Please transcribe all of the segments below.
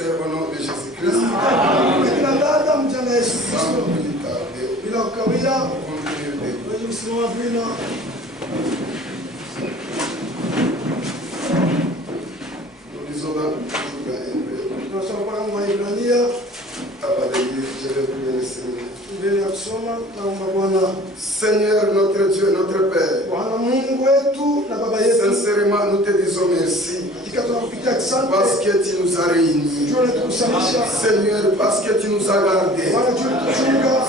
frères au nom de Jésus-Christ. Sans plus tarder, nous lisons dans le Hébreu. Je vais prier le Seigneur. Seigneur, notre Dieu, notre Père, sincèrement, nous te disons merci. Parce que tu nous as réunis. Seigneur, parce que tu nous as gardés.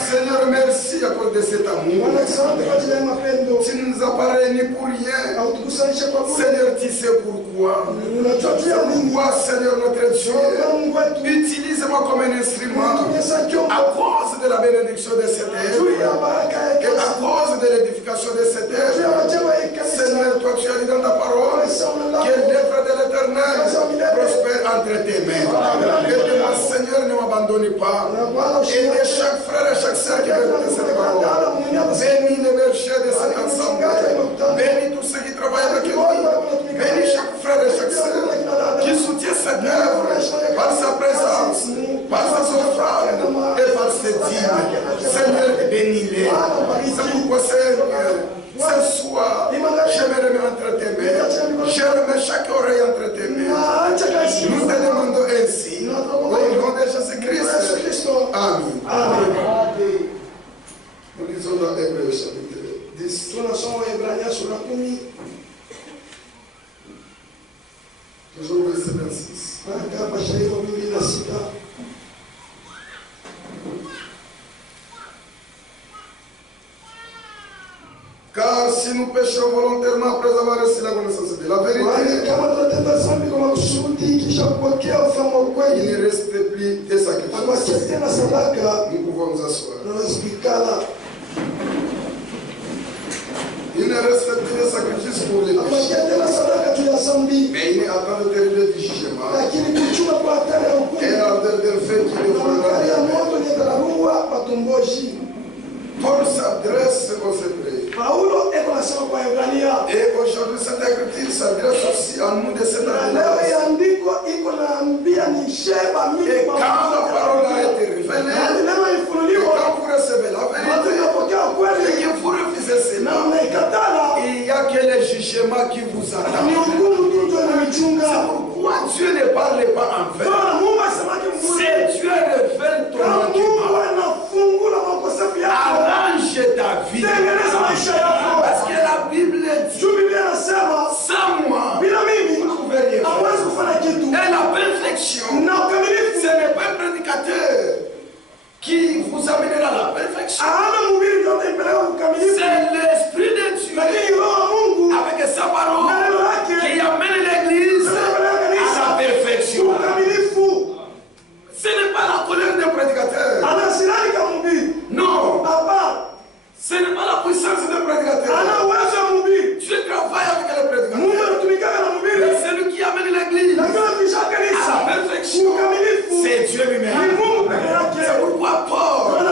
Seigneur, merci à cause de cet amour. Tu ne nous as pas réunis pour rien. Seigneur, tu sais pourquoi. Pourquoi, Seigneur, notre Dieu, utilise-moi comme un instrument à cause de la bénédiction de cette œuvre et à cause de l'édification de cette œuvre. Seigneur, toi tu as dit dans ta parole que l'œuvre de l'Éternel prospère entre tes mains. Aide-moi, Seigneur, ne m'abandonne pas. Aide chaque frère et chaque sœur qui veut écouter cette parole. Bénis les bergers de cette assemblée. Bénis tous ceux qui travaillent avec lui. Bénis chaque frère et chaque sœur qui soutient cette œuvre par sa présence, par sa offrande et par ses dîmes. Seigneur, bénis-les. C'est pourquoi, Seigneur, ce soir, je me remets entre tes mains. Je remets chaque oreille entre tes mains. Nous te demandons ainsi, au nom de Jésus-Christ. Amen. Nous lisons dans Hébreu chapitre 10. Toujours verset 26. Car si nous péchons volontairement après avoir reçu la connaissance de la vérité, il ne reste plus de sacrifices. Nous pouvons nous asseoir. Il ne reste plus de sacrifices pour les péchés. Mais il est en train de terrible du jugement. Et l'ardeur d'un fait qui ne fera rien. Paul s'adresse aux Hébreux. Et aujourd'hui, cette écriture s'adresse aussi à nous de cette année. Et quand la parole a été révélée, et quand vous recevez la vérité, et que vous refusez cela, il n'y a que le jugement qui vous attend. C'est pourquoi Dieu ne parle pas en vain. C'est Dieu révèle ton argument. Arrange ta vie. Parce que la Bible dit, sans moi, vous ne pouvez rien faire. Et la perfection, ce n'est pas un prédicateur qui vous amènera à la perfection. C'est l'Esprit de Dieu avec sa parole qui amène l'Église à la perfection. Ce n'est pas la colère d'un prédicateur. Non. Ce n'est pas la puissance d'un prédicateur. Dieu travaille avec le prédicateur. Mais celui qui amène l'Église à la perfection, c'est Dieu lui-même. C'est pourquoi Paul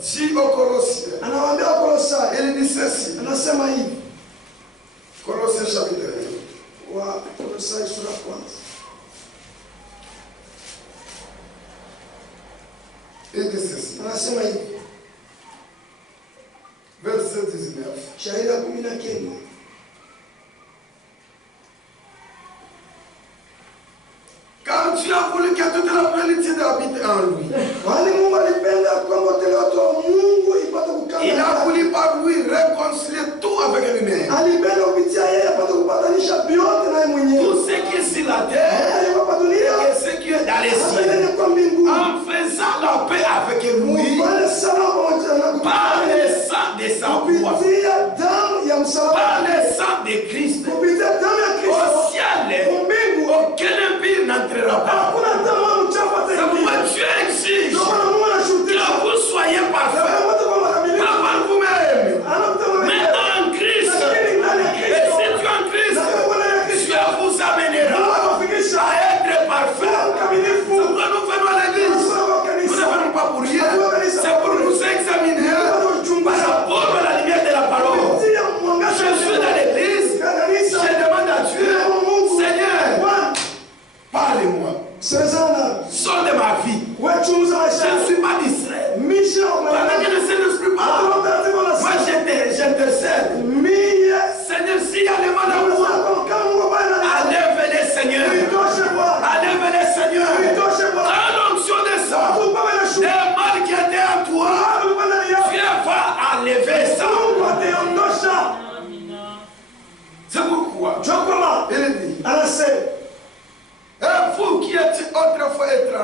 dit aux Colossiens, il dit ceci. Colossiens chapitre 1. Il dit ceci. Verset 19. Car Dieu a voulu que toute la plénitude habite en lui. Il a voulu par lui réconcilier tout avec lui-même. Tout ce qui est sur la terre et ce qui est dans les cieux. En faisant la paix avec lui par le sang de sa croix. Par le sang de Christ. Au ciel, aucun impie n'entrera pas. C'est pourquoi Dieu exige que vous soyez parfaits. Pas par vous-même, mais en Christ. Et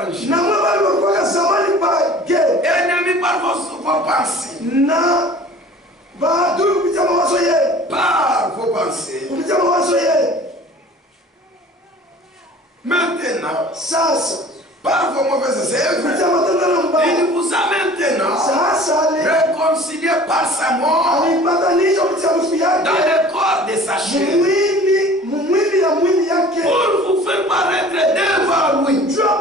l'évangile. Ennemi par vos pensées. Par vos pensées. Maintenant, par vos mauvaises œuvres, il vous a maintenant réconcilié par sa mort dans le corps de sa chair pour vous faire paraître devant lui seul,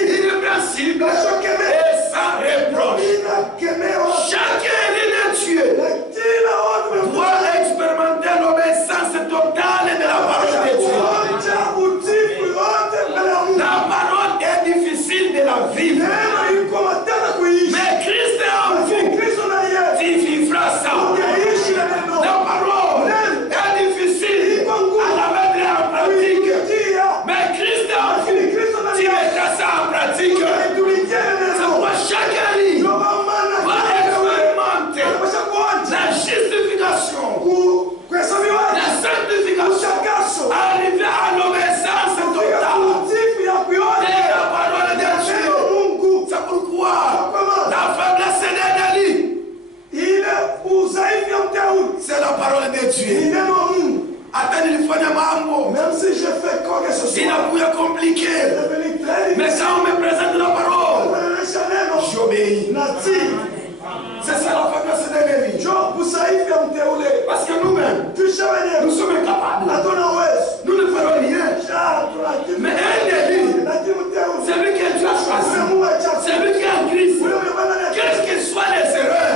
irrépressible et sans reproche. Chacun de Dieu doit expérimenter l'obéissance totale de la parole de Dieu. La parole est difficile de la vivre. Mais Christ est en vous. Tu vivras ça. La parole est difficile à la mettre en pratique. Mais Christ est en vous. Tu mettras ça en pratique. C'est pourquoi chaque année va expérimenter la justification, la sanctification, arriver à l'obéissance totale de la parole de Dieu. C'est pourquoi la faiblesse d'Eli, c'est la parole de Dieu. Même si je fais quoi que ce soit, il a pu compliquer. Mais quand on me présente la parole, j'obéis. C'est ça la faiblesse d'Eli. Parce que nous-mêmes, nous sommes incapables. Nous ne ferons rien. Mais un Eli, c'est lui que Dieu a choisi. C'est lui qui est en Christ. Qu'est-ce que soient les erreurs,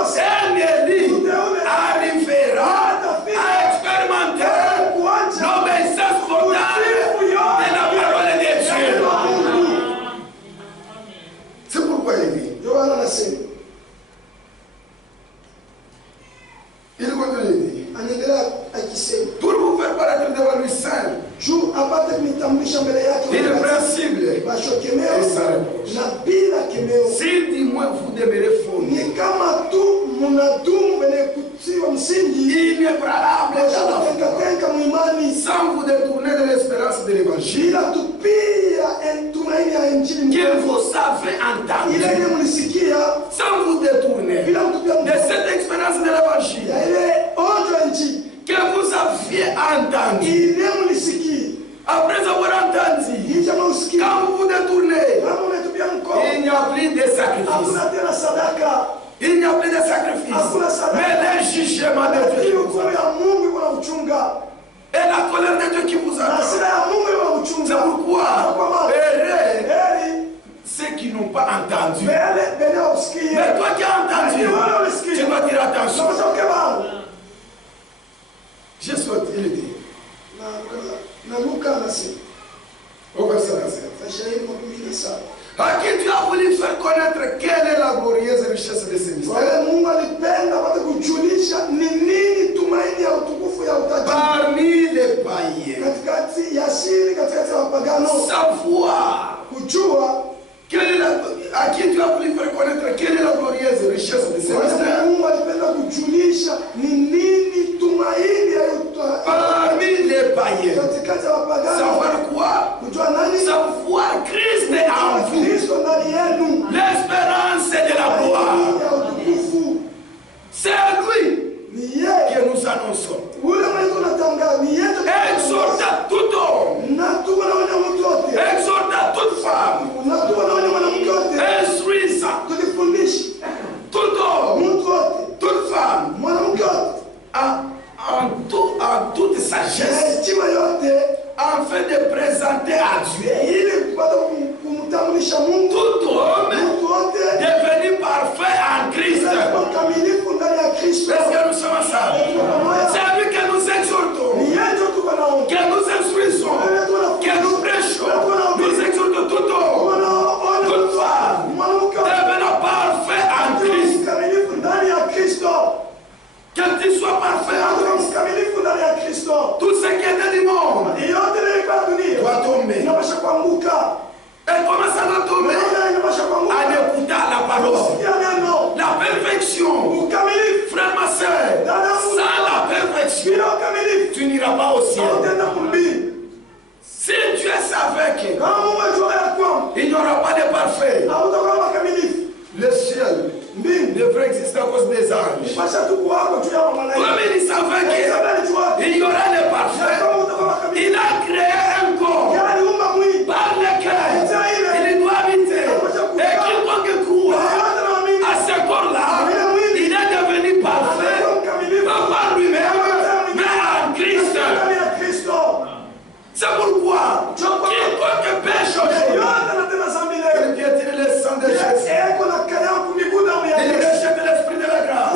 un Eli arrivera à expérimenter l'obéissance totale de la parole de Dieu. C'est pourquoi il dit. Il continue de dire. Pour vous faire paraître devant lui seul, irrépressible et sans reproche. Si du moins vous demeurez fondé, inébranlable dans la foi, sans vous détourner de l'espérance de l'évangile que vous avez entendu, sans vous détourner de cette expérience de l'évangile que vous aviez entendu. Après avoir entendu, quand vous vous détournez, il n'y a plus de sacrifice. Il n'y a plus de sacrifice, mais le jugement de Dieu. Et la colère de Dieu qui vous attend. C'est pourquoi ceux qui n'ont pas entendu. Mais toi qui as entendu, tu dois dire attention. Je souhaite, il dit. Au verset 27. À qui tu as voulu faire connaître quelle est la glorieuse richesse de ce mystère? Parmi les païens, savoir à qui tu as voulu faire connaître quelle est la glorieuse richesse de ce mystère? Parmi les païens, savoir quoi? Savoir Christ est en vous, l'espérance de la gloire. C'est lui que nous annonçons. Exhorte à tout homme, exhorte à toute femme, instruisant tout homme, toute femme, en toute sagesse, afin de présenter à Dieu tout homme devenu parfait en Christ. Est-ce que nous sommes ensemble? C'est que il n'y aura pas de parfait. Le ciel devrait exister à cause des anges. Comme il savait qu'il y aura des parfaits, il a créé un corps par lequel il doit habiter. Et quiconque croit à ce corps-là, il est devenu parfait, pas par lui-même, mais en Christ. C'est pourquoi quiconque pêche aujourd'hui, il piétine le sang de Jésus. Il rejette l'esprit de la grâce.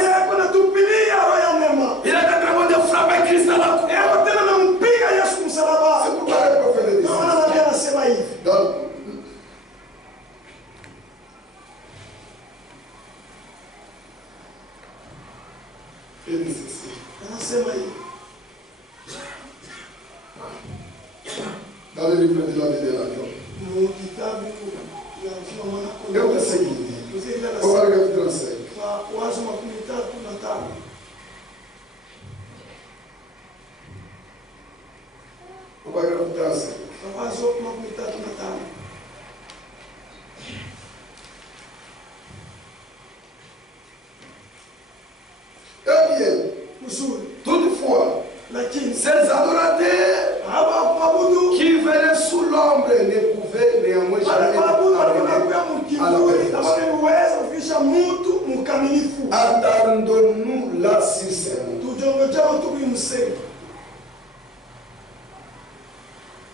Il est en train de frapper Christ à la croix. C'est pourquoi le prophète dit. Donc, il dit ceci. Dans le livre de la vie de la vie. Et on va seguir. On va regarder 35. On va regarder 35. Eh bien, toutefois, ces adorateurs qui venaient sous l'ombre ne pouvaient néanmoins jamais à la perfection. Attendons-nous là sur ces mots.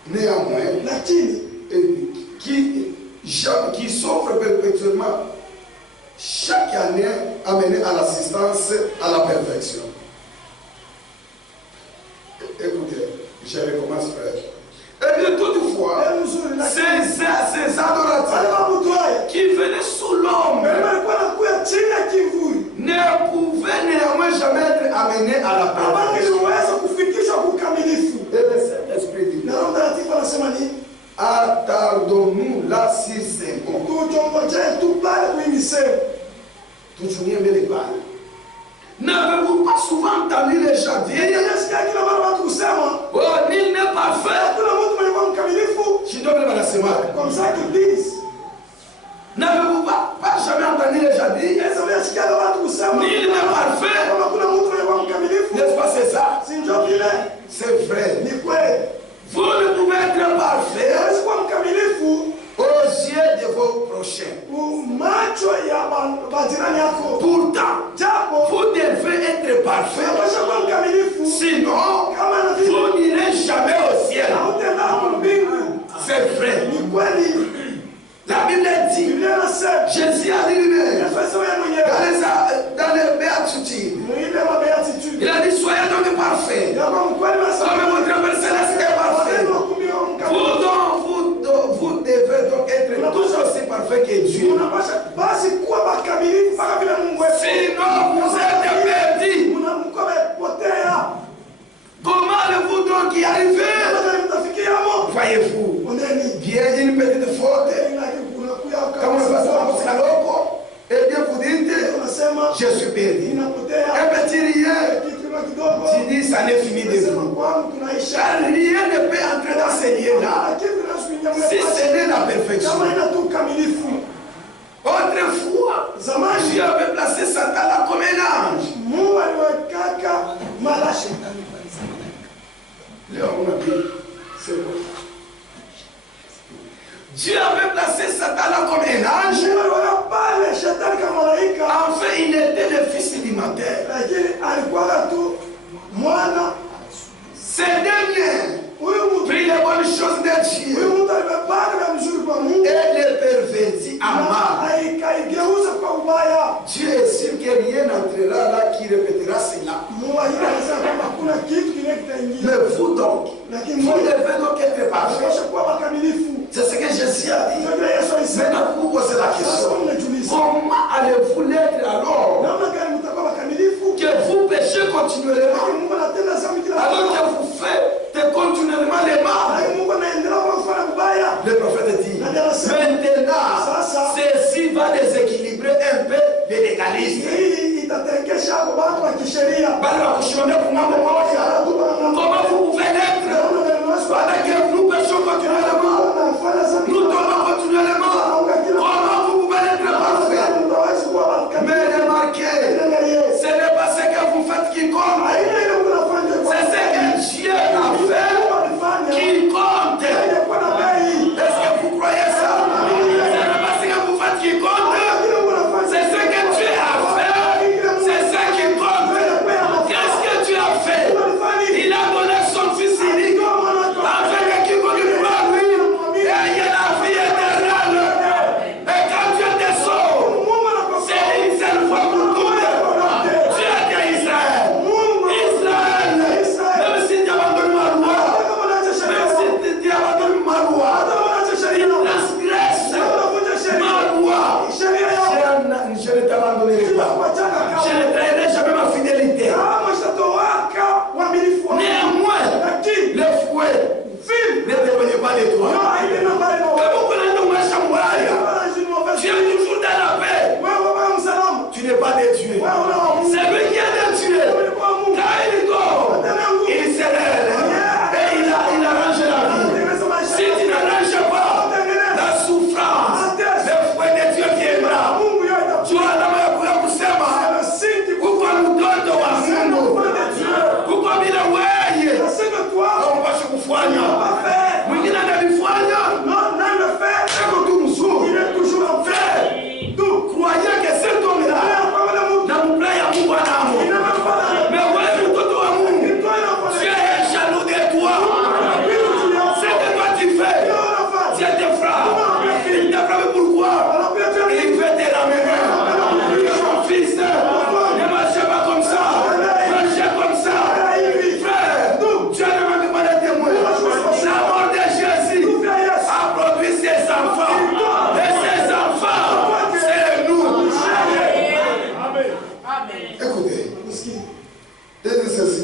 Néanmoins, qui s'offre perpétuellement chaque année amené à l'assistance à la perfection. Écoutez, je recommence, frère. Eh bien, toutefois, ces adorateurs qui venaient sous l'ombre ne pouvaient néanmoins jamais être amenés à la perfection. Et le Saint-Esprit dit, attardons-nous là si c'est bon. N'avez-vous pas souvent entendu les gens dire oh, nul n'est parfait. Comme ça qu'ils disent. N'avez-vous pas jamais entendu les gens dire nul n'est parfait. N'est-ce pas c'est ça? C'est vrai. Vous ne pouvez être parfait aux yeux de vos prochains. Pourtant, vous devez être parfait. Sinon, vous n'irez jamais au ciel. C'est vrai. La Bible dit, Jésus a dit lui-même, dans les béatitudes, il a dit, soyez donc parfaits, comme votre Père Céleste est parfait. Vous devez donc être tous aussi parfaits que Dieu. Sinon, vous êtes perdus. Comment allez-vous donc y arriver? Voyez-vous, bien une petite faute. Comme on va à l'eau, et bien vous dites, je suis perdu. Un petit rien, tu dis, ça n'est fini de vous. Car rien ne peut entrer dans ces liens-là si ce n'est la perfection. Autrefois, Dieu avait placé Satan là comme un ange. Dieu avait placé Satan là comme un ange. Enfin, il était le fils sédimentaire. Ces derniers prit les bonnes choses de Dieu et les pervertit à mal. Dieu est sûr que rien n'entrera là qui répétera cela. Mais vous donc, vous devez donc être parfait. C'est ce que Jésus a dit. Maintenant, vous posez la question. Comment allez-vous l'être alors que vous péchez continuellement alors que vous faites continuellement les mal? Le prophète dit, maintenant, ceci va déséquilibrer un peu les légalistes. Comment vous pouvez l'être pendant que nous péchons continuellement?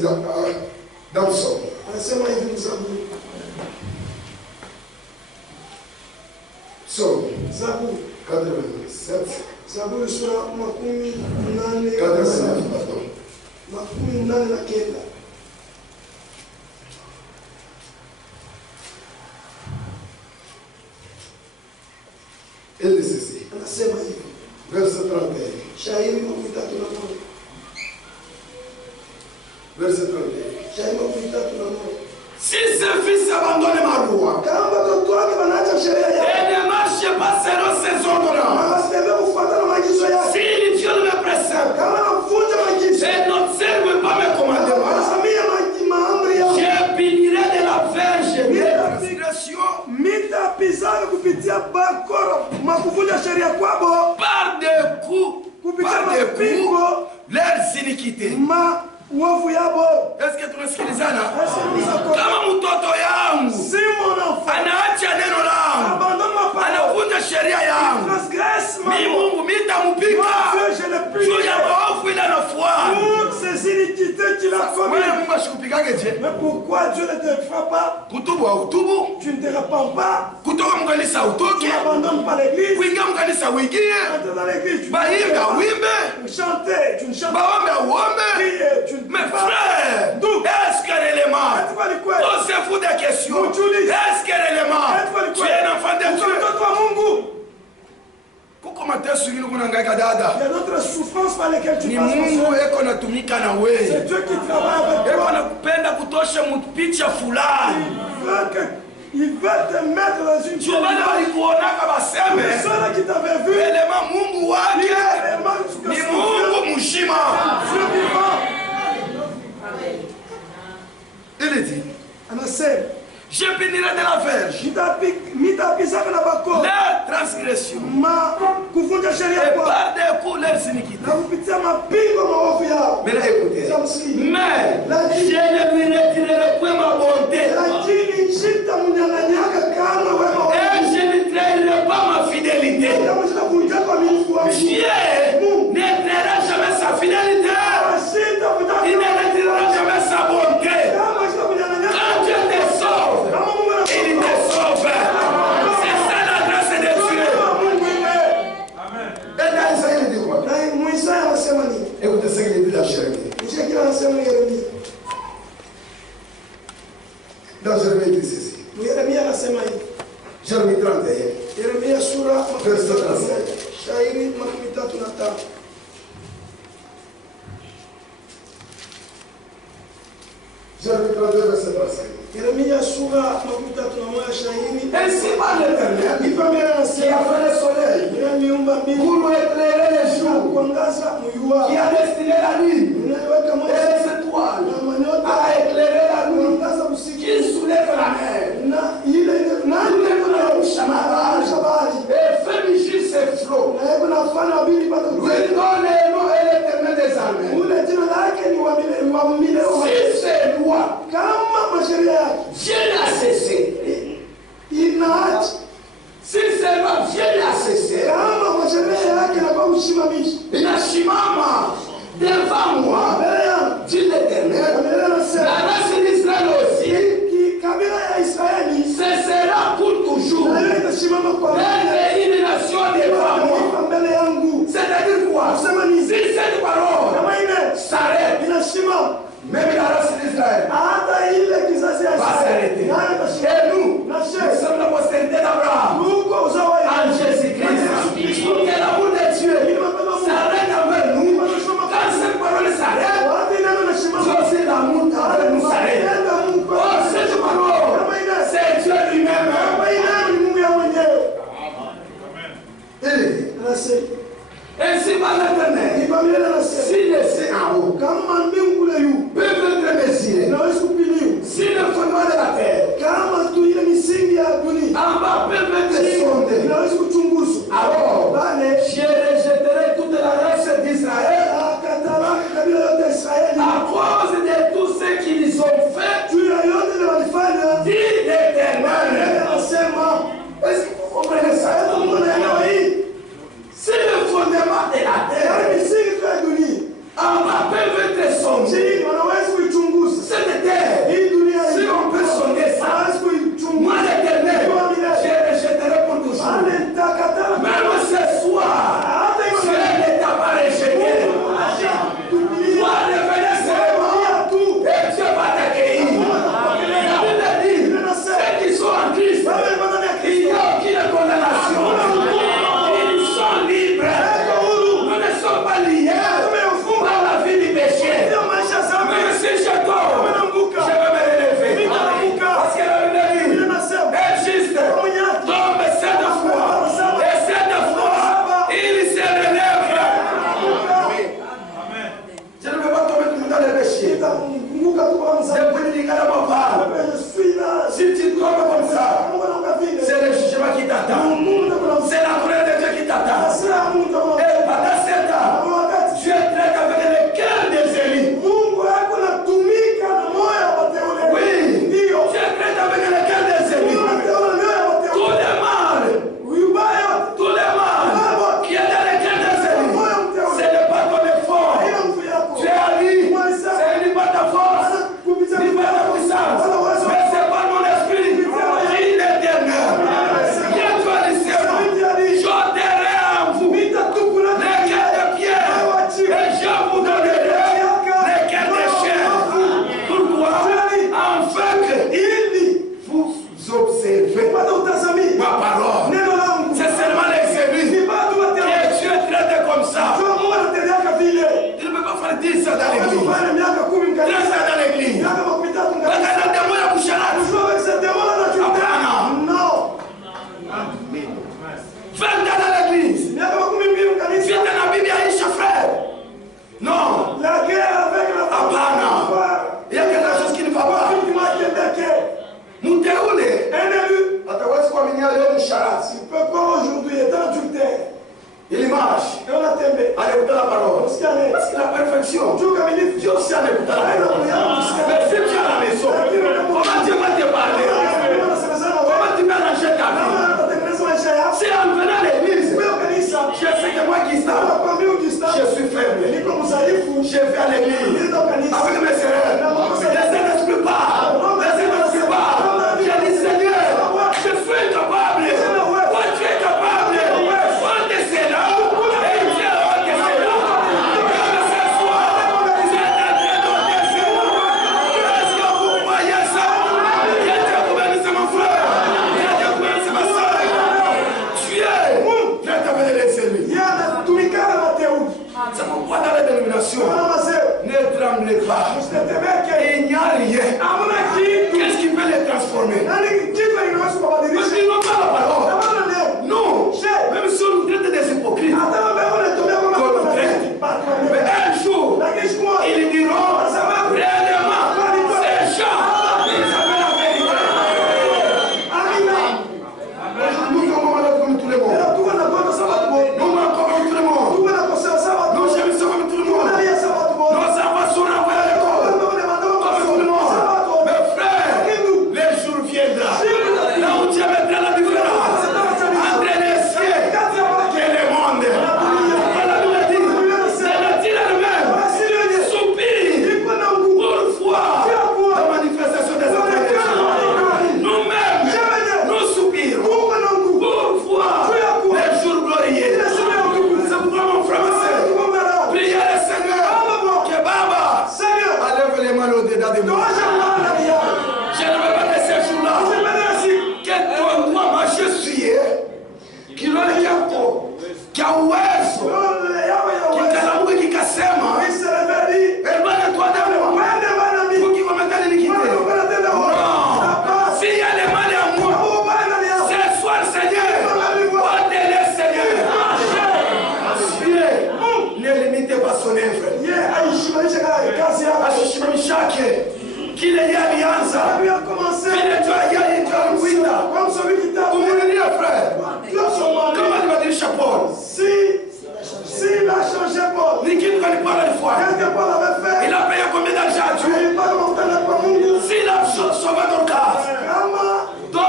verset dans le psaume. Psaume 87. Zaburi sura makumi 89, pardon. Makumi 89. Ele diz assim. Anasema hivi. Verset 31. Shairi makumi 31. Verset 31. Shairi makumi 31. Si ses fils abandonnent ma loi, Kama watoto wake wanaacha sheria yake, et ne marchent pas selon ses ordonnances, wasitembee kufuatana maagizo yake, s'ils violent mes préceptes, kama wanavunja maagizo et n'observent pas mes commandements, wanasamia maamri yake, je punirai de la verge mes transgressions mitapizana kupitia bakoro makuvunja sheria kwabo par des coups, kupitia mapingo leurs iniquités. uovu yabo. Est-ce que tunasikilizana? Kama mtoto yangu anaacha neno langu, anavunja sheria yangu, mimi Mungu nitampiga juu ya maovu ile anafuata. Wewe Mungu ashikupigage je? Mais pourquoi Dieu ne te fera pas? Kutubu au tubu? Tu ne te repens pas. Kutoka mkanisa utoke. Tu n'abandonnes pas l'église. Kuingia mkanisa uingie. Entre dans l'église. Baimba wimbe. Chanter, tu ne chantes pas. Baombe uombe. Prier, tu ne Mais frère, est-ce que l'élément? Posez-vous des questions. Est-ce que l'élément? Tu es un enfant de Dieu. Kuko mateso ingine kunangaika dada. Il y a d'autres souffrances par lesquelles tu ni passes. Mungu eko natumika na wewe. C'est Dieu qui travaille avec toi. Eko nakupenda kutosha mpicha fulani. Il veut te mettre dans une tu bana walikuonaka baseme. Ceux qui t'avaient vu. Elema Mungu wake. Ni Mungu mshima. Dieu vivant. Il dit. Anasema. Je bénirai de la verge. La transgression. Et par des coups leurs iniquités. Mais là, écoutez. Mais je ne lui retirerai point ma bonté. Et je ne trahirai pas ma fidélité. Dieu ne trahira jamais sa fidélité. Il ne retirera jamais sa bonté. Quand Dieu te sauve, il te sauve. C'est ça la grâce de Dieu. Amen. Et dans Isaïe, il dit quoi? Écoutez ce qu'il dit dans Jérémie. Dans Jérémie, il dit ceci. Jérémie 31. Verset 35. Jérémie 32, verset 35. Ainsi par l'Éternel, qui a fait le soleil, pour nous éclairer les jours, qui a destiné la nuit, et les étoiles, à éclairer la nuit, qui soulève la mer, et fait mugir ses flots, lui donne les noms et les témoins des armées. Si c'est loi, Dieu l'a cessé. Si c'est loi, Dieu l'a cessé. Il a chimama devant moi, dit l'Éternel. La race d'Israël aussi cessera pour toujours. Elle est une nation devant moi. C'est-à-dire quoi? Si cette parole s'arrête, même la race d'Israël va Depuis le Lingala Papa, si tu tombes comme ça, c'est le jugement qui t'attend. C'est la colère de Dieu qui t'attend. Et pendant 7 ans, tu es traité avec le cœur des élus. Oui, tu es traité avec le cœur des élus. Tous les mâles qui est dans le cœur des élus, ce n'est pas ton effort. Tu es à lui, c'est lui par ta force, lui par ta puissance. Mais c'est pas mon esprit, il est éternel. Viens toi du ciel, j'ôterai en vous les cœurs de pierre et je vous donnerai les cœurs de chair. Pourquoi? Afin que vous observez ma parole. C'est seulement les élus que Dieu traite comme ça. Il ne peut pas faire 10 ans dans l'église. 13 ans dans l'église. Regardez-moi la boucharade. Non. 20 ans dans l'église. Viens dans la Bible, Aïcha, frère. Non. La guerre avec la Apana. Il y a quelque chose qui ne va pas. Mouteoule. Un élu, Atawezi kuaminia leo msharati. il ne peut pas aujourd'hui être adultère. Il marche. Et on a tombé. Allez, écoutez la parole. Parce qu'il y a Parce que la perfection. des Dieu aussi en écoutant la parole. Mais si tu es à la maison, comment Dieu va te parler? Comment tu vas arranger ta vie? Si en venant à l'église, je sais que moi qui je suis faible. Je vais à l'église avec mes sœurs. Les n'expliquent pas. Les n'expliquent pas. Je dis Seigneur, je suis capable. Toi tu es capable. On te sera. Et Dieu on te sera. Comme ce soir, c'est un très bon dessin. Est-ce que vous croyez ça? Dieu vous bénisse mon frère. Dieu vous bénisse ma soeur. Tu es. Je t'appelle les élus. C'est pourquoi dans la dénomination, ne tremblez pas. Il n'y a rien. Qu'est-ce qui peut les transformer? Parce qu'ils n'ont pas la parole. Non. Même si on nous traite des hypocrites, mais un jour, ils diront réellement, ces gens, ils savent la vérité. Nous sommes malades comme tout le monde. Nous manquons comme tout le monde. Nous gémissons comme tout le monde. Nos enfants sont envoyés à l'école comme tout le monde. Mais frère, les jours viendront. Là où Dieu mettra la différence entre les cieux et le monde. La Bible dit, c'est le tir elle-même. Soupir pour voir la manifestation des enfants de Dieu. Nous-mêmes, nous soupirons pour voir les jours glorieux. C'est pourquoi mon frère, ma soeur, priez le Seigneur que Baba enlève les mal au-dedans de moi. Je ne veux pas laisser ce jour-là que ton doigt m'a jesué, qui l'on est capot, qui a uwezo, qui kalamuke kikasema, Bwana tuandame ukikometana nikite. Non, s'il y a les mal à moi, ce soir Seigneur, ôtez les Seigneur. Ne limitez pas son œuvre. Ashishimamishake kile yeye alianza, vile tu alianza kumulilia frère, kama alibadilisha Paul. S'il a changé Paul, Ni kitu alikuwa alifua. Il a payé combien d'argent à Dieu? S'il a sauvé Dorcas, il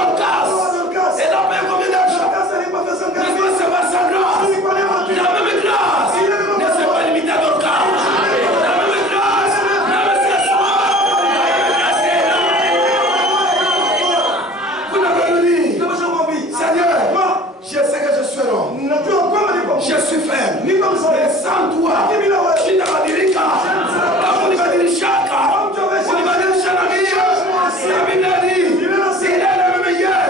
a payé combien d'argent? Il doit savoir sa grâce. La même grâce ne s'est pas limitée à Dorcas. La même grâce ne s'est pas. Vous n'avez dit, Seigneur, je sais que je suis long. Je suis faible. Mais sans toi, tu ne vas dire qu'à on va dire chaque, on va dire chaque année. La Bible dit, il est le même hier,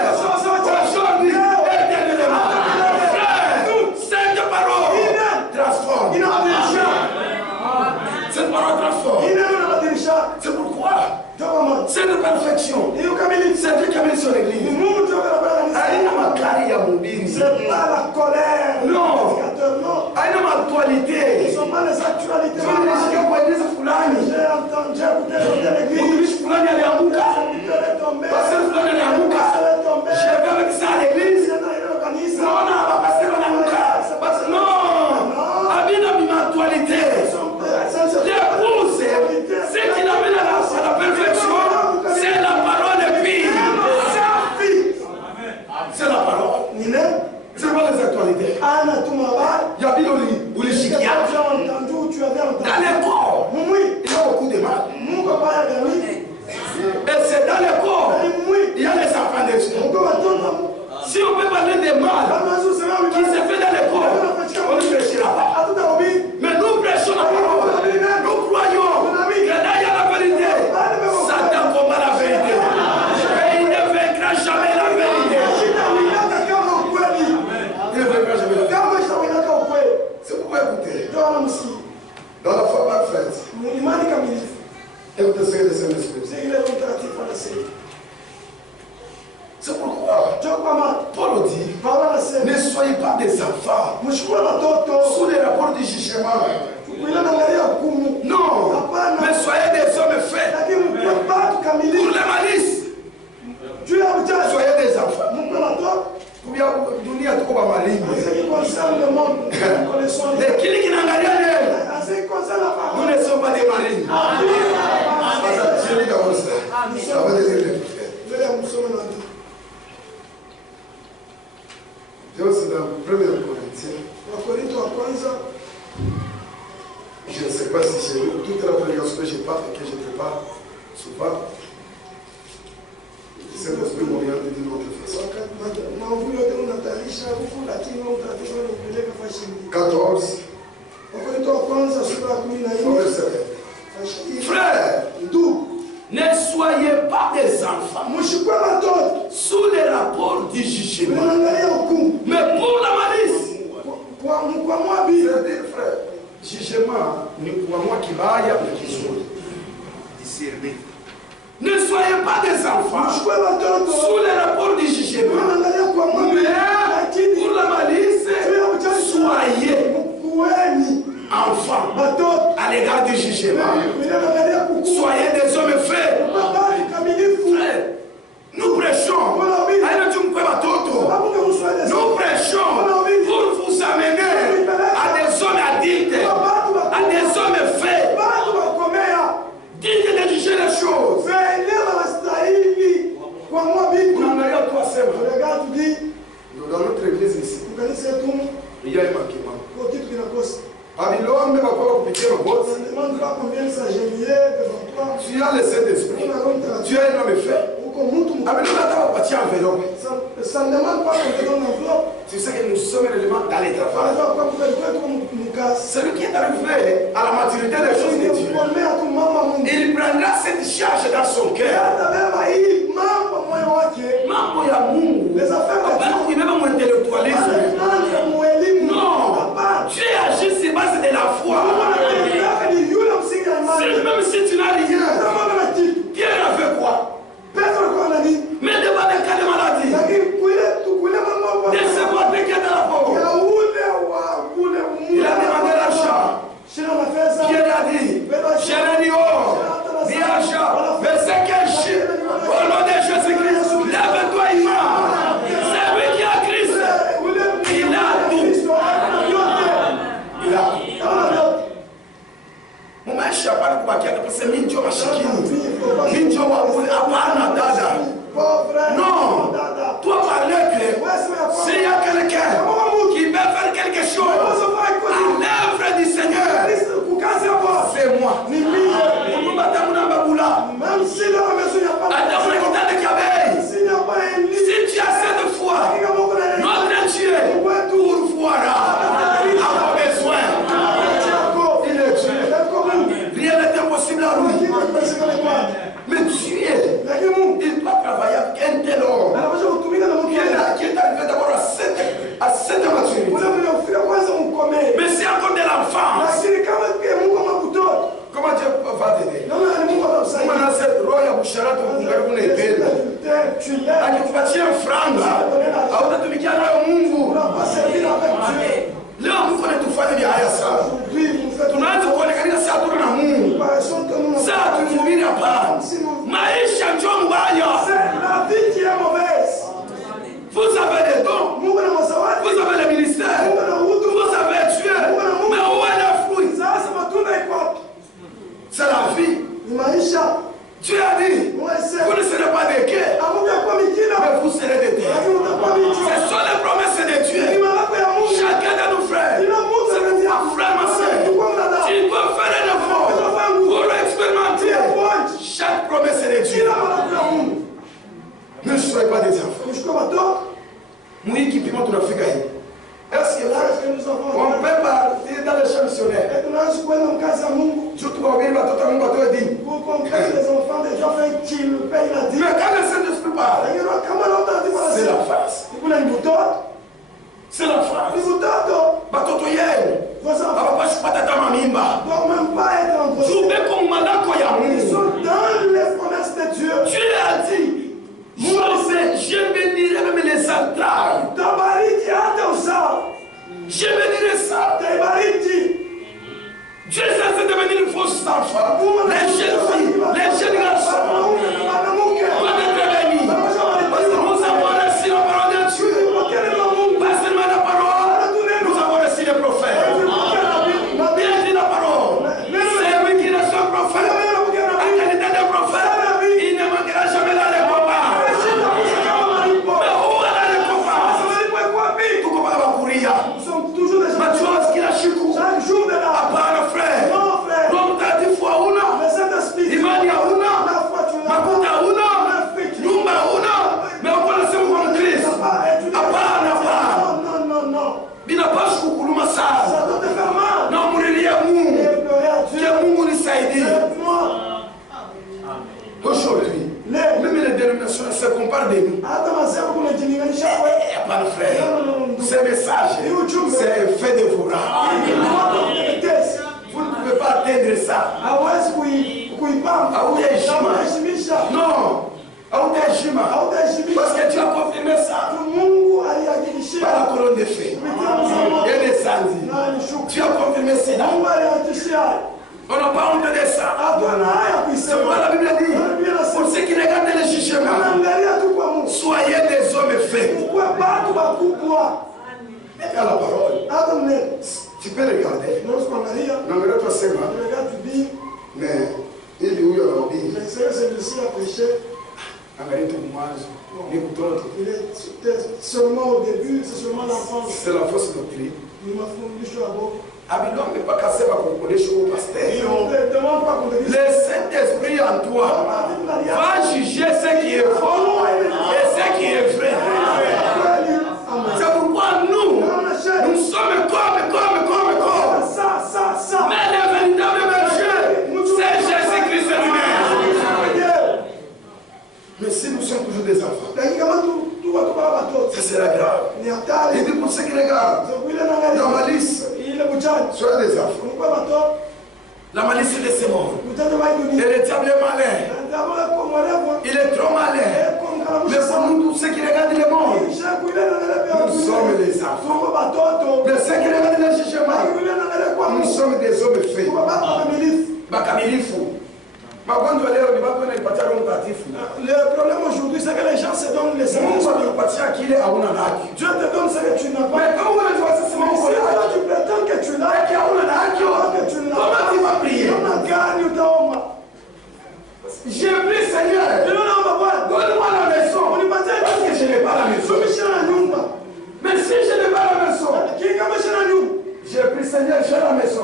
aujourd'hui, éternellement. Frère, cette parole transforme. Cette parole transforme. C'est pourquoi cette perfection, cette décamation de l'église, c'est pas la colère. non, leur nom. haina actualité. Ils sont pas les actualités. Tunashika kueleza fulani. J'ai entendu, j'ai écouté dans l'église. Mtumishi fulani alianguka. Il est tombé. Pasteur fulani alianguka. Il est tombé. Je vais avec ça à l'église. Il est dans l'organisme. Naona pasteur alianguka. Basi non. Habina mina actualité. L'épouse, ce qui l'amène à la perfection, c'est la parole de vie. C'est la parole. C'est pas les actualités. Il y a bien ulishikia. Dans le corps, il y a beaucoup de mal. Et c'est dans le corps, il y a les enfants de Dieu. Si on peut parler de mal qui se fait dans le corps, on ne prêchera pas. Mais nous prêchons la parole. Nous croyons que là il y a la vérité. Satan combat la vérité. Et il ne vaincra jamais la vérité. Il ne vaincra jamais la vérité. C'est pourquoi écoutez. Dans la foi parfaite. Écoutez ce que le Saint-Esprit. C'est pourquoi Paul dit, ne soyez pas des enfants sous les rapports du jugement. Non, mais soyez des hommes faits pour la malice. Soyez des enfants. Dunia tuko kwa malimi. Lakini kinaangalia leo. Nous ne sommes pas des malines. C'est dans 1 Corinthiens. Je ne sais pas si chez vous, toute la prédication que je parle et que je prépare souvent, c'est l'esprit moyen de dire notre façon. 14. Frère, ne soyez pas des enfants sous les rapports du jugement, mais pour la malice. C'est-à-dire, frère, jugement, ni pour moi qui va y avoir qui sont discernés. Ne soyez pas des enfants sous les rapports du jugement, mais pour la malice, soyez enfants à l'égard du jugement. Soyez des hommes faits. Frère, nous prêchons. Nous prêchons pour vous amener à des hommes adultes, à des hommes faits, dignes de juger les choses. Dans notre église ici, il y a un manquement. Babylone, mais encore compliqué, tu as le Saint-Esprit, tu as un homme fait. Ça ne demande pas qu'on te donne l'enveloppe. Tu sais que nous sommes réellement dans les travaux. Celui qui est arrivé à la maturité des choses de Dieu, il prendra cette charge dans son cœur. Les affaires non, Dieu agit sur base de la foi. Même si tu n'as rien, Dieu a fait quoi? Mais devant les cas de maladie, de ce côté qui est dans la pauvre, il a demandé l'argent. Dieu a dit, j'ai dit, oh, dis l'argent, verset 15, au nom de Jésus-Christ, lève-toi, imam. C'est lui qui a Christ. Il a tout. Il a tout. Mon maître, c'est minjo mashikini. Minjo apana dada. Non. Toi parler que s'il y a quelqu'un qui veut faire quelque chose à l'œuvre du Seigneur, c'est moi. Même si dans la maison il n'y a pas de si tu as cette foi, notre Dieu pourvoira à vos besoins. Il est Dieu. Rien n'est impossible à lui. Mais Dieu, il doit travailler avec un tel homme qui est arrivé d'abord à cette maturité. Mais c'est encore de l'enfance. Comment Dieu va t'aider? Comment cette roya busharatu kungaribu na ipenda akikupatia franga hautatumikia nayo Mungu. Leo Mungu Tu as dit, vous ne serez pas des guerres, mais vous serez des terres. Ce sont les promesses de Dieu. Chacun de nos frères, c'est pourquoi, frère, ma soeur, tu dois faire un effort pour expérimenter chaque promesse de Dieu. Ne soyez pas des enfants. Nous qui vivons en Afrique. Est-ce que là, on peut partir dans les champs missionnaires? Pour comprendre les enfants de Dieu afin qu'ils payent la dîme. Mais quand le Saint-Esprit parle, c'est la face. C'est la phrase. Batoto yenu. Papa shipata mamimba. Ils sont dans les promesses de Dieu. Dieu a dit, je bénirai même les entrailles. Je bénirai ça. Dieu est censé devenir une fausse enfant. Les jeunes filles, les jeunes garçons. On est très bénis. Parce que nous avons reçu la parole de Dieu. Pas seulement la parole, nous avons reçu les prophètes. Bien dit la parole. C'est lui qui est son prophète. En qualité de prophète, il ne manquera jamais dans les combats. Mais où est dans les combats? Tout combat va courir. Ma chose qui a chikou. À part le frère. L'homme t'a dit foi ou non. Imani a ou non. Makuta ou non. Nyumba ou non. Mais on connaît ce comme Christ. À part. Bina pas shukulu ça. Non, murilia Mungu. Que Mungu nisaidie. Aujourd'hui, même les dénominations se comparent de nous. Il n'y a pas de frère. Ce message, c'est un fait dévorant. Vous ne pouvez pas atteindre ça. Non. Parce que tu as confirmé ça par la colonne de feu et des sangs. Tu as confirmé cela. On n'a pas honte de ça. C'est pourquoi la Bible dit, pour ceux qui regardent les jugements, soyez des hommes faits. Mais à la parole, tu peux regarder. Non, mais l'autre c'est moi. Mais il est où il y a il est seulement au début, c'est seulement l'enfance. C'est la fausse doctrine. Abidon n'est pas cassé par le pasteur. Le Saint-Esprit en toi va juger ce qui est faux et ce qui est vrai. C'est pourquoi nous sommes comme. Mais le véritable berger, c'est Jésus-Christ lui-même. Mais si nous sommes toujours des enfants, ça sera grave. Il dit pour ceux qui regardent, la malice, soyez des enfants. La malice c'est de ce monde. Et le diable est malin. Il est trop malin. Mais pour nous tous ceux qui regardent le monde, nous sommes des enfants. Mais ceux qui regardent le jugement, nous sommes des hommes faits. Le problème aujourd'hui, c'est que les gens se donnent les services. Dieu te donne ce que tu n'as pas. Mais comment tu prétends que tu l'as, que tu n'as pas, comment tu vas prier? J'ai pris Seigneur. Donne-moi la maison. Parce que je n'ai pas la maison. Mais si je n'ai pas la maison, j'ai pris Seigneur, j'ai la maison.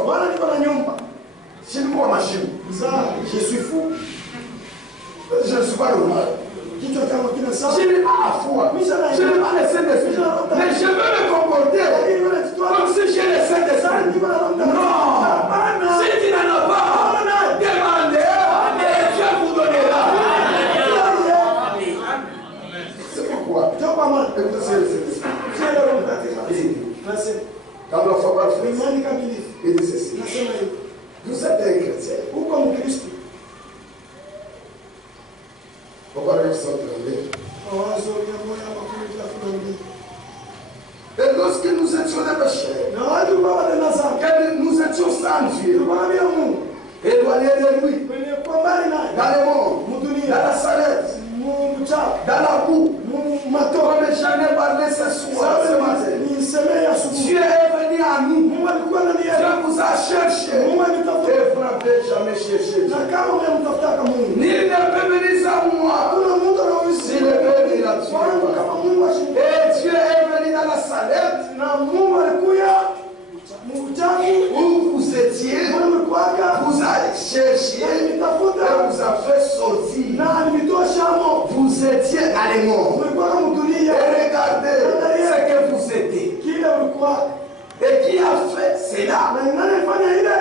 Je ne vois ma machine. Je suis fou. Je ne suis pas normal. Je n'ai pas la foi. Je n'ai pas le Saint-Esprit. Mais je veux me comporter comme si j'ai le Saint-Esprit. Non. Si tu n'en as pas, demandez et Dieu vous donnera. C'est pourquoi. Dans la foi parfaite, il dit ceci. Vous êtes un chrétien. Ou comme Christ. Pourquoi ils sont tremblés? Et lorsque nous étions des pécheurs, que nous étions sans Dieu, éloignés de lui, dans le monde, dans la salette, dans la boue, comme j'en ai parlé ce soir, ce matin. Dieu est venu à nous. Dieu vous a cherché. Et vous n'avez jamais cherché Dieu. Ni ne peut les mondes. Ulikuwa kama dunia. Et regardez ce que vous étiez. Kile ulikuwa. Et qui a fait cela? Na nani alifanya ile?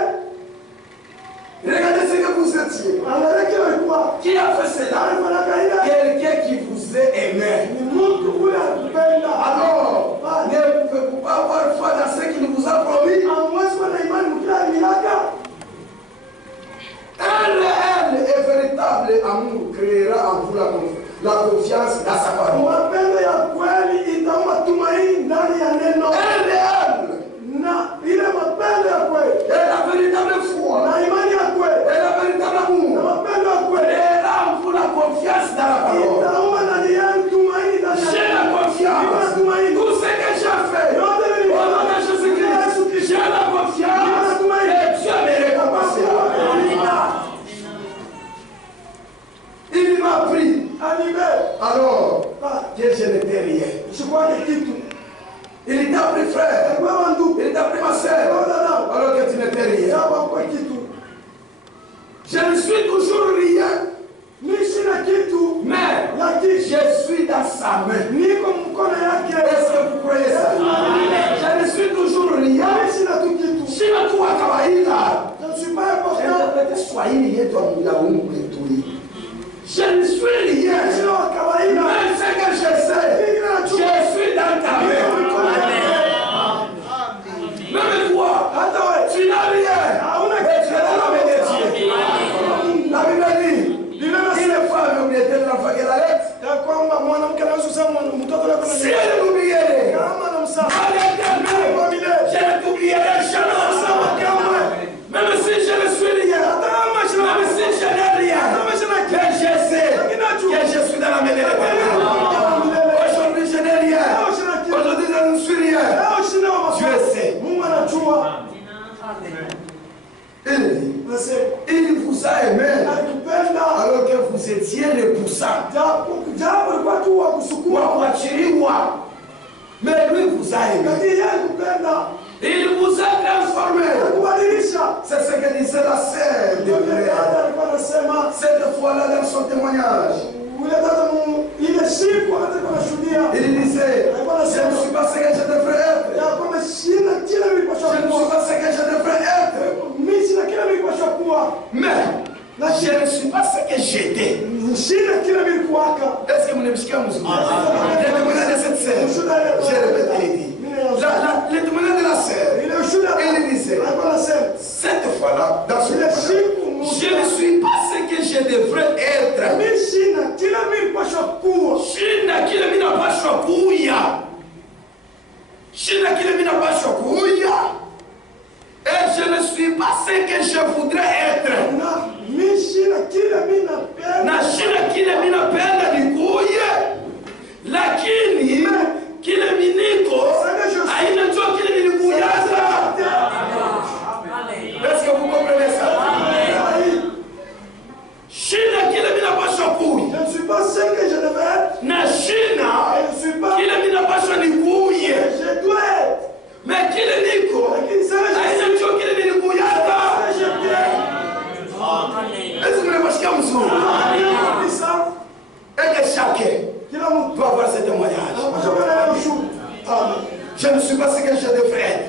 Regardez ce que vous étiez. Angalia kile ulikuwa. Qui a fait cela? Alifanya ile. Quelqu'un qui vous est aimé. Ni mtu ule akupenda. Alors, ne pouvez-vous pas avoir foi dans ce qu'il vous a promis? Hamwezi kuwa na imani mkila milaka. Un réel et véritable amour créera en vous la confiance dans sa parole. Mapendo ya kweli itaumba tumaini ndani ya neno. Un réel. Na ile mapendo ya kweli. Et la véritable foi. Na imani ya kweli. Et la véritable amour. Na mapendo ya kweli. Créera en vous la confiance dans la parole. Itaumba ndani yenu tumaini ndani ya neno. J'ai la confiance. Tout ce que j'ai fait. Au nom de Jésus-Christ. J'ai la confiance. Et Dieu me récompensera. Il m'a pris. Alors que je n'étais rien. Il t'a pris frère. Il t'a pris ma soeur. Alors que tu n'étais rien. Je ne suis toujours rien. Mais je suis dans sa main. Est-ce que vous croyez ça? Je ne suis toujours rien. Sina tu wa kawaida. Swahili yetu amulaumu kwetu. Je ne suis rien. Mais ce que je sais, je suis dans ta main. Même toi, tu n'as rien. Mais tu es dans la main de Dieu. La Bible dit, une femme oubliait de l'enfant qu'elle allait. Si elle m'oubliait, je ne t'oublierai jamais. Même si je ne suis rien, même si je n'ai rien, que je sais que je suis dans la main de l'Éternel. Aujourd'hui je n'ai rien. Aujourd'hui je ne suis rien. Dieu sait. Il vous a aimé alors que vous étiez les poussants. Mais lui vous a aimé. Il vous a transformé. C'est ce que disait la sœur de frère. Cette fois-là dans son témoignage. Il disait, je ne suis pas ce que je devrais être. Je ne suis pas ce que je devrais être. Mais je ne suis pas ce que j'étais. Est-ce que vous ne me suivez pas? Le témoignage de cette sœur, j'ai répété, il dit. Le témoignage de la sœur, il disait, cette fois-là, dans ce témoignage, je ne suis pas ce que je devrais être. Et je ne suis pas ce que je voudrais être. Na shina kile minapenda nikuye, lakini kile miniko haina njoo kile nilikuyaza. Est-ce que vous comprenez ça? Shina kile minapaswa kuye. Je ne suis pas ce que je devais être. Na shina kile minapaswa nikuye. Je dois être. Mais kile niko haina njoo kile nilikuyaza. Est-ce que vous me voyez mzuri? Et que chacun doit avoir ce témoignage. Je ne suis pas ce que je devrais être.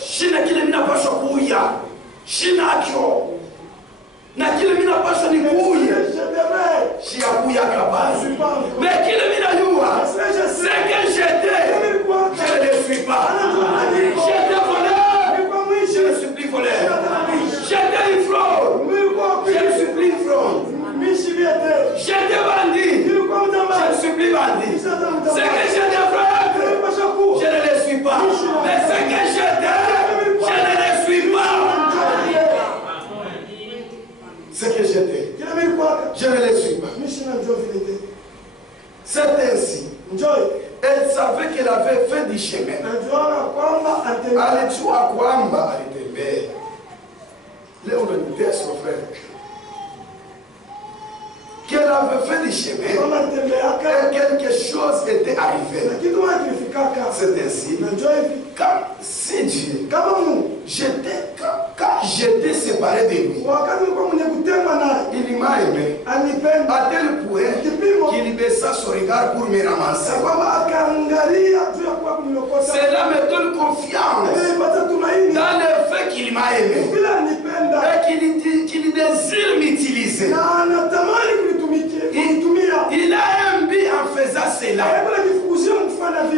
Shina kile minapaswa kuya. Shina akyo. Na kile minapaswa nikuye. Shia kuya kabasi. Mais kile minayua. Ce que j'étais, je ne le suis pas. J'étais voleur. Je ne suis plus voleur. J'étais une fraude. Je ne suis plus une fraude. J'étais bandit. Je ne suis plus bandit. Ce que je devrais être, je ne le suis pas. Mais ce que j'étais, je ne le suis pas. Ce que j'étais, je ne le suis pas. C'est ainsi. Elle savait qu'elle avait fait du chemin. Alijua kwamba alitembea. Leo unanitesa frère. Qu'elle avait fait du chemin et quelque chose était arrivé. C'est ainsi. Quand si Dieu, quand j'étais séparé de lui, il m'a aimé. Anipenda. À tel point qu'il baissa son regard pour me ramasser. Cela me donne confiance dans le fait qu'il m'a aimé et qu'il désire m'utiliser. Il a un but en faisant cela.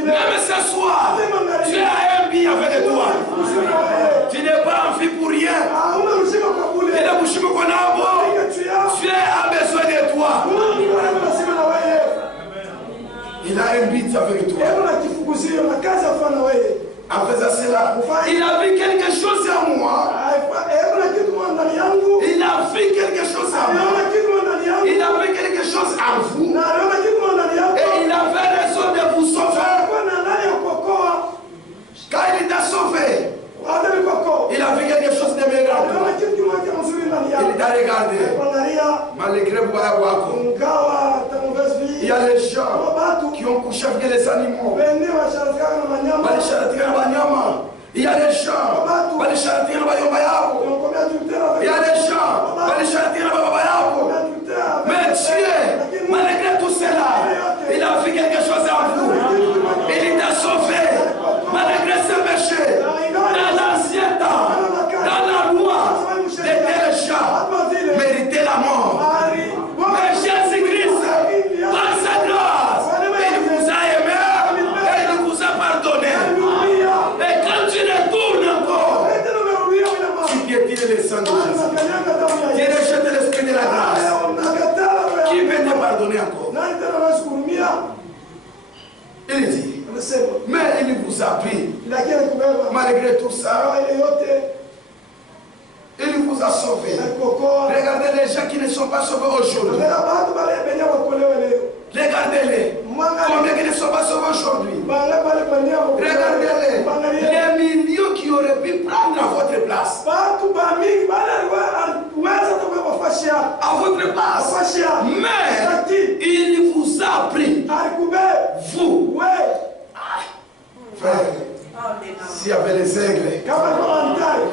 Même ce soir, tu as un but avec toi. Tu n'es pas en vie pour rien. Tu as besoin de toi. Il a un but avec toi. En faisant cela, il a vu quelque chose en moi. Il a vu quelque chose en moi. Il a vu quelque chose en vous. Et il avait raison de vous sauver. Quand il t'a sauvé, il a vu quelque chose de meilleur. Il t'a regardé. Malgré vous, il y a les gens qui ont couché avec les animaux. Il y a des gens, il y a des gens, mais Dieu, malgré tout cela, il a fait quelque chose en vous. Il t'a sauvé, malgré ses péchés, dans l'ancien temps, dans la loi, de tels gens méritaient la mort. Mais Jésus-Christ, par sa grâce, il vous a aimé et il vous a pardonné. Et quand tu retournes encore, tu piétines le sang de Jésus. Tu rejettes l'esprit de la grâce. Qui peut te pardonner encore? Il dit, mais il vous a pris. Malgré tout ça, il vous a sauvé. Regardez les gens qui ne sont pas sauvés aujourd'hui. Regardez-les. Combien qui ne sont pas sauvés aujourd'hui? Regardez-les. Les millions qui auraient pu prendre à votre place. À votre place. Mais il vous a pris. Vous. Frère, s'il y avait les aigles,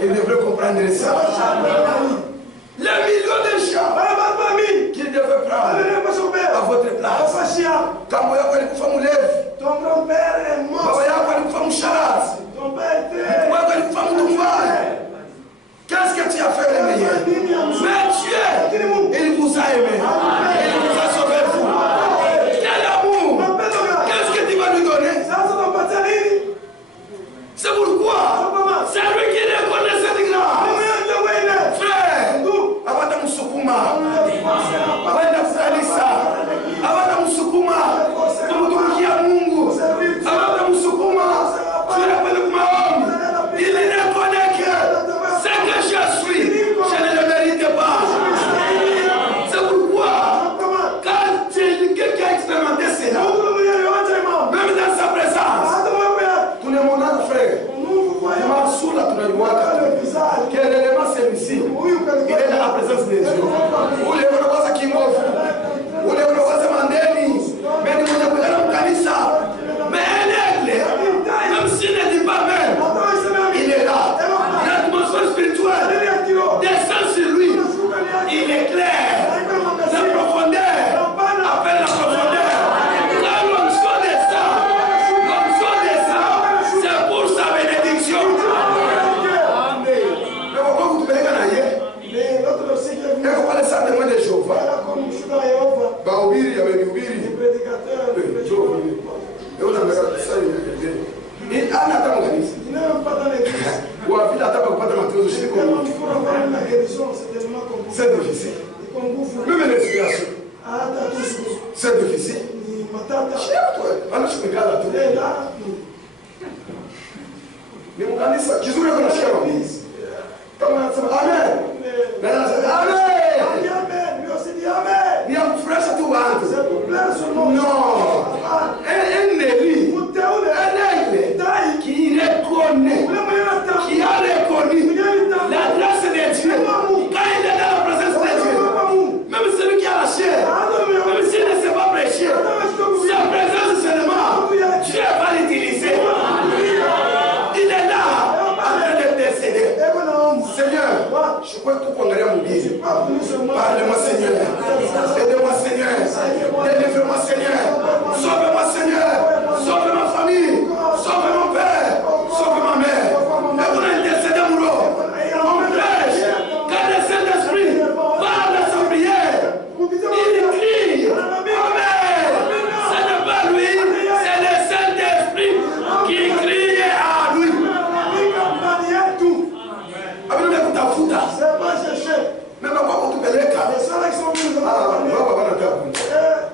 ils devraient comprendre ça. Les millions de gens qu'ils devaient prendre à votre place. Quand vous avez une femme lève, ton grand-père est mort. vous avez une femme charade, Ton père était vous avez une femme d'ouvrage. Qu'est-ce que tu as fait le meilleur? Mais Dieu, il vous a aimé. Il vous a sauvé vous. Quel amour! Qu'est-ce que tu vas lui donner? C'est pourquoi c'est lui qui reconnaît cette grâce. Frère, avant de Musukuma, avant de Salisa, avant de Musukuma, kumtumikia Mungu, avant de Musukuma, tu rappelles que homme, il reconnaît que ce que je suis, je ne le mérite pas. C'est pourquoi, quand quelqu'un a expérimenté cela, même dans sa présence, tout le monde a frère. Masula tunaliwaka. Quel élément celui-ci? Il est dans la présence de Dieu. Ule unawaza kingofu. Ule unawaza mandeni. Mais nous ne pouvons pas kanisa. Mais un aigle, même s'il ne dit pas même, il est là. L'atmosphère spirituelle descend sur lui. Il est clair. La profondeur appelle la profondeur. La l'onction descend. L'onction descend. C'est pour sa bénédiction. Mais pourquoi vous te prenez ailleurs? Et vous parlez simplement de Jéhovah. Bahubiri, il y avait Bahubiri. Et on a mis ça, il y a un organisme. Ou à ville, attends, pas de matériaux, c'est difficile. Même l'inspiration. C'est difficile. Alors, je regarde à tout. Mais on a dit ça. Jésus reconnaît la vie. Amen. Amen. Il y a un frère, c'est tout. Non. Un élu. Un aigle qui reconnaît, qui a reconnu la grâce de Dieu. Quand il est dans la présence de Dieu, même celui qui a la chair, même s'il ne sait pas prêcher, sa présence seulement, Dieu va l'utiliser. Il est là, en train de décéder. Seigneur, je crois que tout qu'on a bien.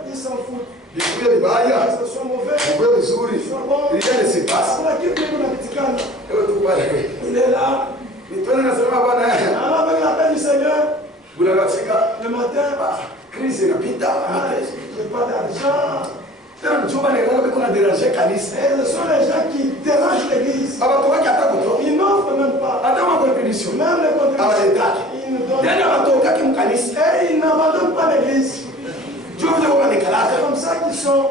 Ils s'en foutent. Ils sont mauvais. Rien ne se passe. Il est là. Alors avec l'appel du Seigneur, le matin, Crise inapita. j'ai pas d'argent. Et ce sont les gens qui dérangent l'église. Ils n'offrent même pas. Même les contributions. Ils nous donnent. Et ils n'abandonnent pas l'église. C'est comme ça qu'ils sont.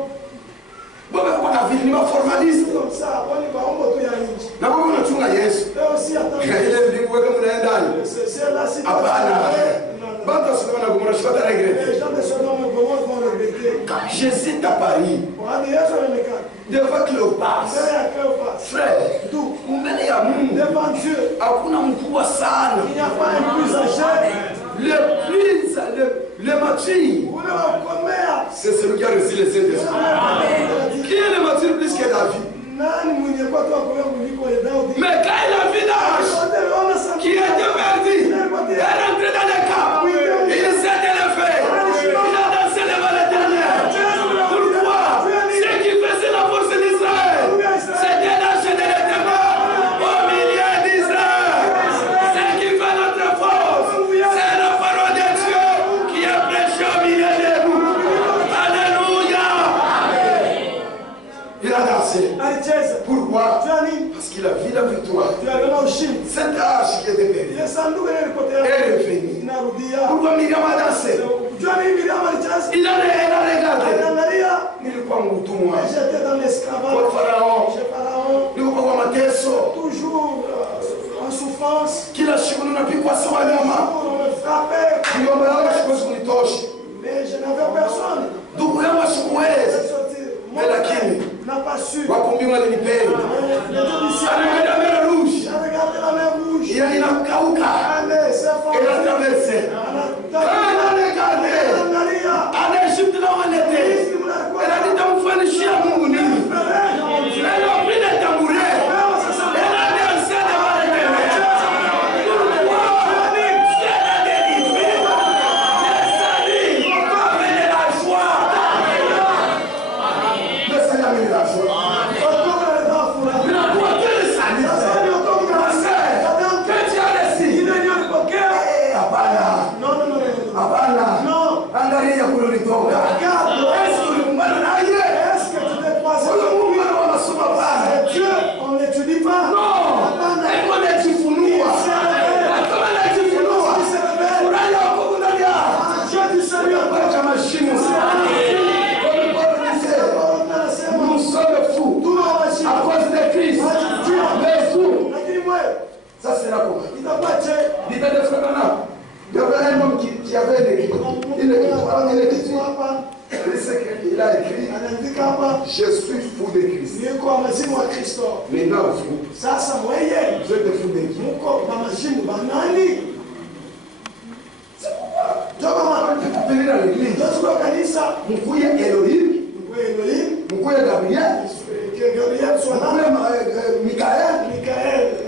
formaliste. Comme ça, on y va, on va tout y aller. Na wewe unachunga Yesu. Eux aussi attendent. Ile mbingu wewe mnaendaje? C'est la situation. Hapana. Bado sio na kumrashika ta regret. Les gens de Sodome et Gomorrhe vont regretter. Quand Jésus t'a pari devant Cléopas, frère, mbele ya Mungu devant Dieu, hakuna mkubwa sana. Il n'y a pas un plus âgé. Le mature, c'est celui qui a reçu les Saint-Esprit. Qui est le mature plus que David? Mais quand il a vu l'âge qui était perdu, il est rentré dans les camps, il s'est élevé, il a dansé devant l'Éternel. Pourquoi? Ce qui faisait la force d'Israël, c'était lâcher de l'Éternel au milieu d'Israël. Ce qui fait notre force, c'est la parole de Dieu qui est prêchée au milieu de nous. Alléluia. Il a dansé. Pourquoi? Parce qu'il a vu la victoire. Cette arche qui était perdue est revenue. Pourquoi Myriam a dansé? Il a regardé. Il n'est pas mouton. J'étais dans l'esclavage. Pour Pharaon. Chez Pharaon. Il n'est pas mateso. Toujours en souffrance. Kila siku ninapigwa sawa nyama. On me frappait. Niomba yangu siwezi kunitosha. Mais je n'avais personne. Ndugu yangu sikuwezi. Lakini n'a pas su. Wakumbi walinipenda. Anaenda mbele rouge. Il a inakauka. Il a traversé. Anayeshimta na wanete. Ela nitamfanishia Mungu nini? Ela pile tambure. Ela danse na wanete. Angalia kulitoka. Est-ce que le monde a eu? Est-ce que tu t'es croisé? Dieu, on n'étudie pas. Non. On étufunua. Dieu du Seigneur. Nous sommes fous à cause de Christ. Mais fous. Ça sera quoi? Il t'a dit il y avait un homme qui avait écrit. Il a écrit je suis fou de Christ. Maintenant, vous êtes fou de qui? C'est pourquoi tu peux venir à l'église. Moukouya Elohim, Moukouya Gabriel, Moukouya Michael.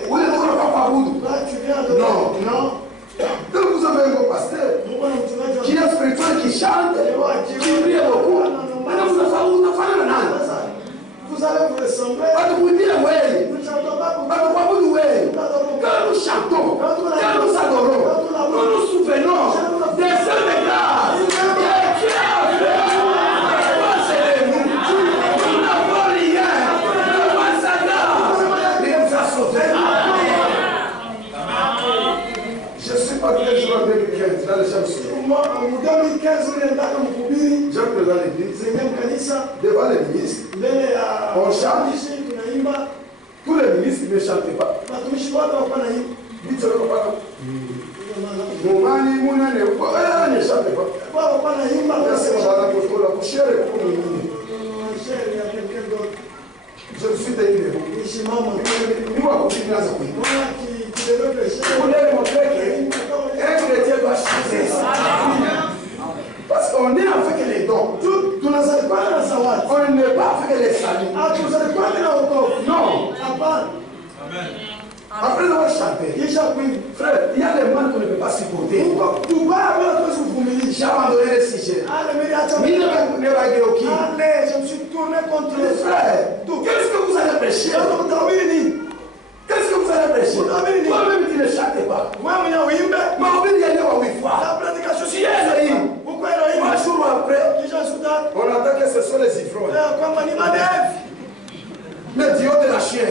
Où est-ce que non. Donc vous avez un bon pasteur qui est spirituel, qui chante, qui prie beaucoup. Maintenant vous avez vous allez vous ressembler. Vous dire oui. Quand nous chantons, quand nous adorons, nous nous souvenons des seuls de grâce. Nous n'avons rien. Nous avons sa grâce. Il nous a sauvés. Je suis pas très jour en 2015, dans les champs. En 2015, j'ai pris dans l'église, devant les ministres, on chante. Tous les ministres ne chantaient pas. Dites le papa. Moumani, Mounane, ne chantez pas. Je suis délivré. Nous avons fini à ça. Vous voulez montrer qu'un chrétien doit chanter. Parce qu'on est avec les dons. On n'est pas avec les saluts. Non. Après avoir chanté, frère, il y a des moines qu'on ne peut pas supporter. J'ai abandonné les péché. Allez, je me suis tourné contre les frères. Qu'est-ce que vous allez pécher? Qu'est-ce que vous allez pécher? Toi-même, tu ne chantes pas. La prédication, si elle est pourquoi elle est 3 jours après, on attend que ce sont les ivrognes. Mais Dieu de la chair.